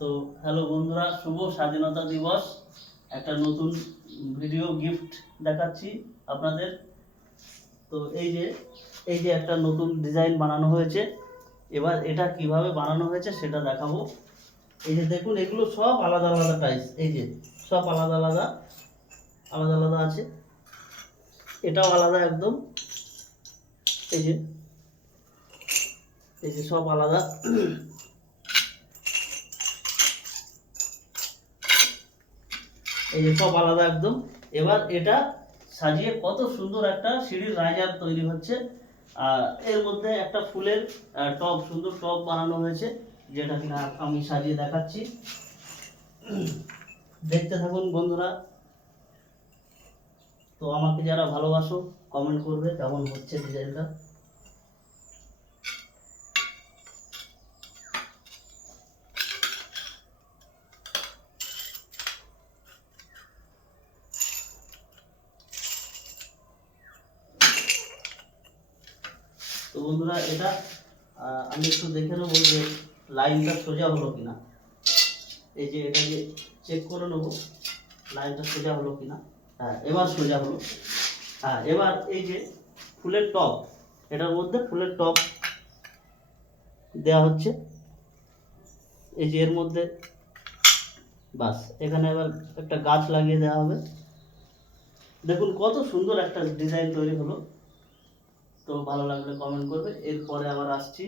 তো হ্যালো বন্ধুরা, শুভ স্বাধীনতা দিবস। একটা নতুন ভিডিও গিফট দেখাচ্ছি আপনাদের। তো এই যে একটা নতুন ডিজাইন বানানো হয়েছে। এবার এটা কিভাবে বানানো হয়েছে সেটা দেখাবো। এই যে দেখুন, এগুলো সব আলাদা আলাদা টাইস। এই যে সব আলাদা আলাদা আলাদা আলাদা আছে। এটাও আলাদা একদম। এই যে এই যে সব আলাদা। এই যে সব আলাদা একদম। এবার এটা সাজিয়ে কত সুন্দর একটা সিঁড়ির রাইজার তৈরি হচ্ছে। আর এর মধ্যে একটা ফুলের টব, সুন্দর টব বানানো হয়েছে, যেটা কিনা আমি সাজিয়ে দেখাচ্ছি। দেখতে থাকুন বন্ধুরা। তো আমাকে যারা ভালোবাসো কমেন্ট করবে কেমন হচ্ছে ডিজাইনটা। তো বন্ধুরা, এটা আমি একটু দেখে নেবো যে লাইনটা সোজা হলো কিনা। এই যে এটা যে চেক করে নেবো লাইনটা সোজা হলো কিনা। হ্যাঁ, এবার সোজা হলো। হ্যাঁ, এবার এই যে ফুলের টব, এটার মধ্যে ফুলের টব দেওয়া হচ্ছে। এই যে এর মধ্যে বাস, এখানে এবার একটা গাছ লাগিয়ে দেওয়া হবে। দেখুন কত সুন্দর একটা ডিজাইন তৈরি হলো। তো ভালো লাগলে কমেন্ট করবে। এরপরে আবার আসছি।